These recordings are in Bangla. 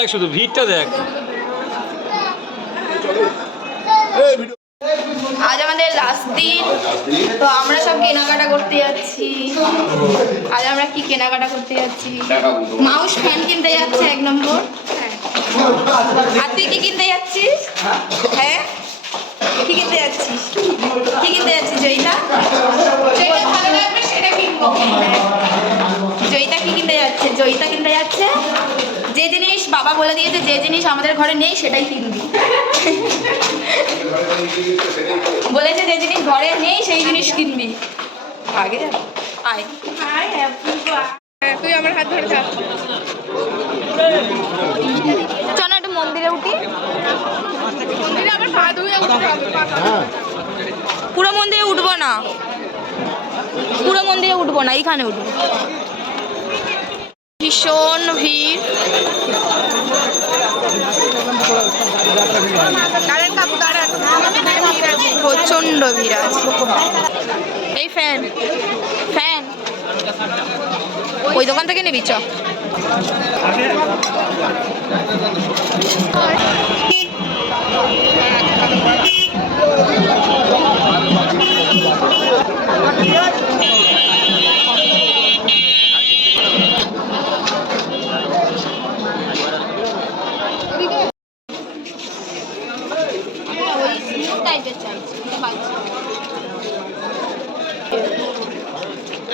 দেখ শুধু ভিড়টা দেখ। আজ আমাদের লাস্ট দিন তো আমরা সব কেনাকাটা করতে যাচ্ছি। আজ আমরা কি কেনাকাটা করতে যাচ্ছি? মাউস ফ্যান কিনতে যাচ্ছে এক নম্বর। আর তুই কি কিনতে যাচ্ছিস? হ্যাঁ? কি কিনতে যাচ্ছিস? কি কিনতে যাচ্ছিস জয়িতা? বলে দিয়েছে যে জিনিস আমাদের ঘরে নেই সেটাই কিনবি। বলেছে যে জিনিস ঘরে নেই সেই জিনিস কিনবি। আগে। আয়। হ্যাঁ, তুই আমার হাত ধরে থাক চল একটু মন্দিরে উঠি। মন্দিরে আবার পা ধুয়ে পা ধুয়ে। পুরো মন্দিরে উঠবো না। পুরো মন্দিরে উঠবো না এইখানে উঠবো। ভীষণ ভিড়। প্রচণ্ড ভিড় আছে। এই ফ্যান ফ্যান। ওই দোকান থেকে নিবি চ ওই স্মুথ টাইপের চাইছি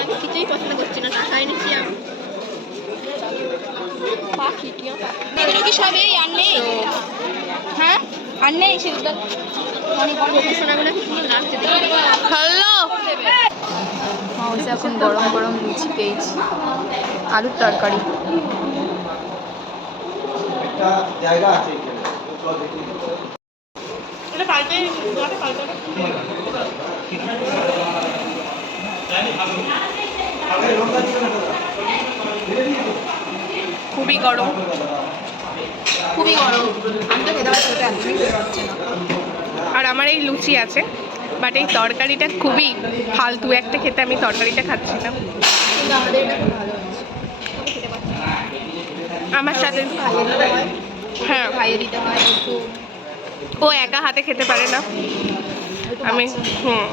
আমি কিছুই পছন্দ করছি না টাকা এনেছি আমি পাখি টিয়া পাখি কি আর নেই হ্যাঁ? আর নেই সেগুলো হ্যালো! মাউসে এখন গরম গরম লুচি পেয়েছি। আলুর তরকারি। জায়গা আছে খুবই গরম। খুবই গরম। আমি তো খেতে পারছি ওটা একদমই খেতে পারছি না আর আমার এই লুচি আছে বাট এই তরকারিটা খুবই ফালতু। একটা খেতে আমি তরকারিটা খাচ্ছি না। কিন্তু আমাদের এটা খুব ভালো। আমার সাথে হয়। খাইয়ে দিতে একটু ও একা হাতে খেতে পারে না। আমি হুম।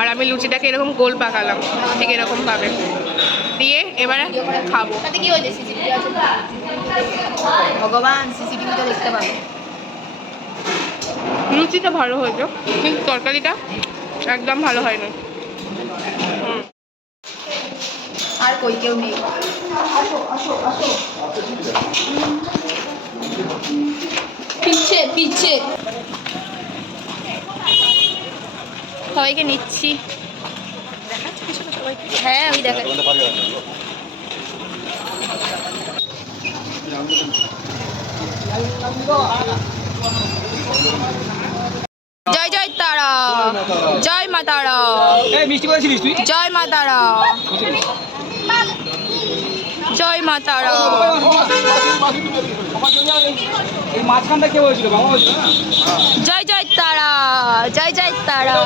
আর আমি লুচিটাকে এরকম গোল পাকালাম ঠিক এরকম ভাবে। দিয়ে এবারে খাব তাতে কি হয়েছে? ভগবান সিসিটিভিতে দেখতে পাবে। লুচিটা ভালো হয়েছে। কিন্তু তরকারিটা একদম ভালো হয়নি। হুম। আর কই কেউ নেই। পিছে পিছে। সবাইকে নিচ্ছি। হ্যাঁ ওই দেখা জয় জয় তারা জয় মা তারা মিষ্টি করেছিলিস তুই? জয় মা তারা জয় মা তারা। এই মাঝখানটা কে বলেছিল? বাবা বলছিল না? জয় জয় তারা জয় জয় তারা।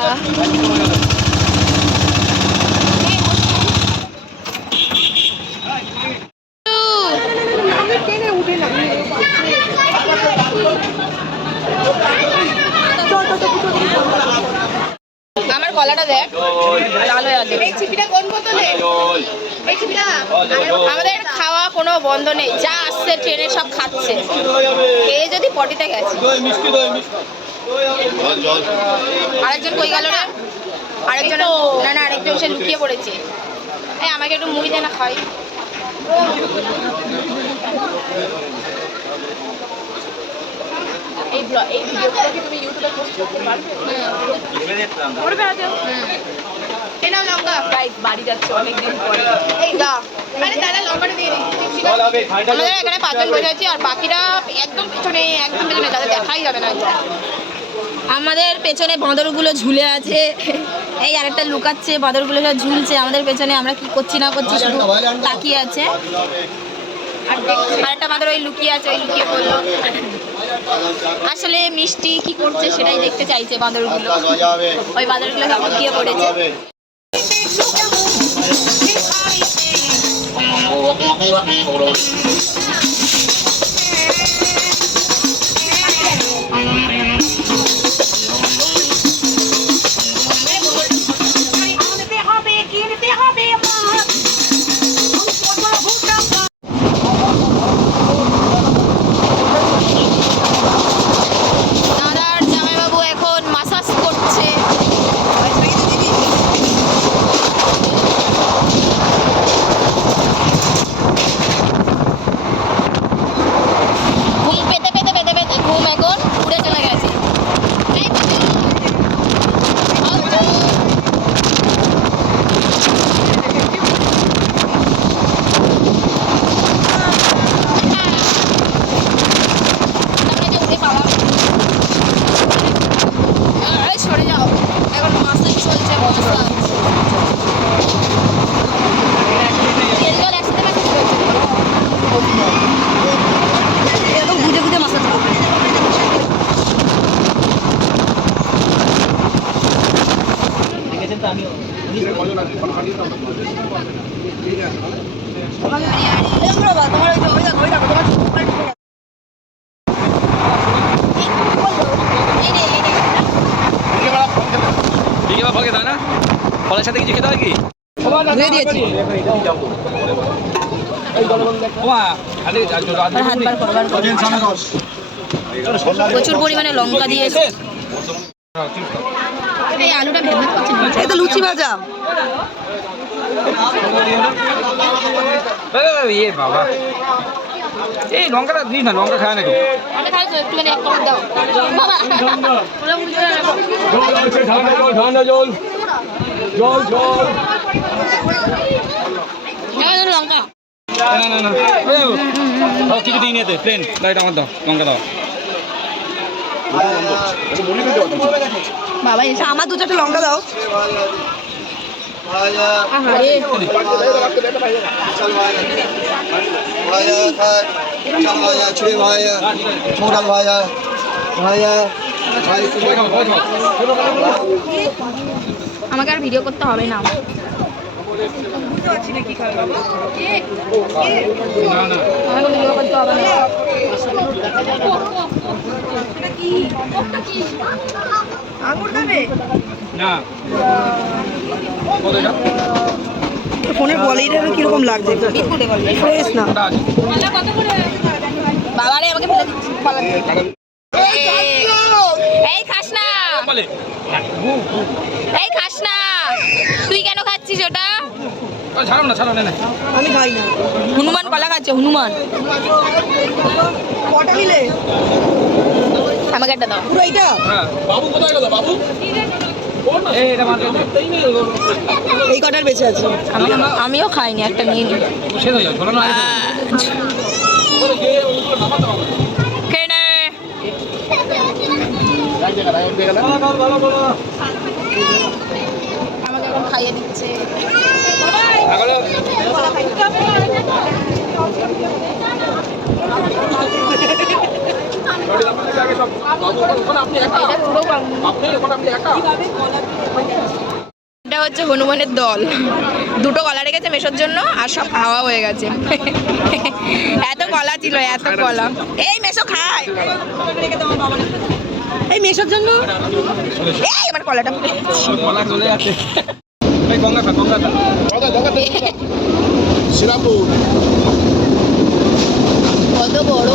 আমার গলাটা দেখ। লাল হয়ে আছে। এই চিপিটা কোন বোতলে? এই চিপিটা আমাদের খাওয়া কোনো বন্ধ নেই। যা আসছে ট্রেনে সব খাচ্ছে। খেয়ে যদি পটিতে গেছে। আরেকজন কই গেল রে? আরেকজন না না আরেকজন সে লুকিয়ে পড়েছে। এই আমাকে একটু মুড়ি দে না খাই। এই ব্লগ এই ভিডিওটা কি তুমি ইউটিউবে পোস্ট করতে পারবে? করবে আজ এই নাও লঙ্কা। গাইস বাড়ি যাচ্ছে অনেকদিন পরে। এই দা আরে দাদা লঙ্কাটা দিয়ে এখানে পাঁচজন বসে আছি আর বাকিরা একদম পিছনে একদম পিছনে তাদের দেখাই যাবে না আমাদের পেছনে বাঁদরগুলো ঝুলে আছে। এই আরেকটা লুকাচ্ছে বাঁদরগুলো সব ঝুলছে। আমাদের পেছনে আমরা কি করছি না করছি শুধু তাকিয়ে আছে। আরেকটা বাঁদর ওই লুকিয়ে আছে ওই লুকিয়ে পড়ল। আসলে মিষ্টি কি করছে সেটাই দেখতে চাইছে বাঁদরগুলো ওই বাঁদরগুলো কেমন গিয়ে পড়েছে ঠিক ফলের সাথে কিছু খেতে হয় কি প্রচুর পরিমাণে লঙ্কা দিয়েছে এই আলুটা ভেঙে করছে এই লুচি ভাজা ইয়ে বাবা এই লঙ্কাটা দিস না লঙ্কা খায় না তো লঙ্কা না না কিছু দিই নিতে প্লেন লাইট আমার দাও লঙ্কা দাও বাবা এসে। আমার দু চারটে লঙ্কা দাও। আমাকে আর ভিডিও করতে হবে না। আমাকে ভিডিও করতে হবে না। আঙুর খাবে না। কত কোয়ালিটিটা কীরকম লাগছে। ফ্রেশ না। বাবারে আমাকে ফেলে দিচ্ছি। এই- খাস না। এই খাস না। তুই কেন খাচ্ছিস ওটা? ছাড়ো না ছাড়ো না না। আমি খাই না। হনুমান কলা খাচ্ছে হনুমান। কটা আমাকে একটা দাও। পুরো এইটা? হ্যাঁ বাবু কোথায় গেল বাবু? এই এটা কটার বেঁচে আছে? আমিও খাইনি একটা নিয়ে নে। আমাকে এখন খাইয়ে দিচ্ছে। এটা হচ্ছে হনুমানের দল। দুটো কলা রেখেছে মেশোর জন্য আর সব খাওয়া হয়ে গেছে। এত কলা ছিল এত কলা। এই মেশো খায়। এই মেশোর জন্য? এই কলাটা কলা চলে কত বড়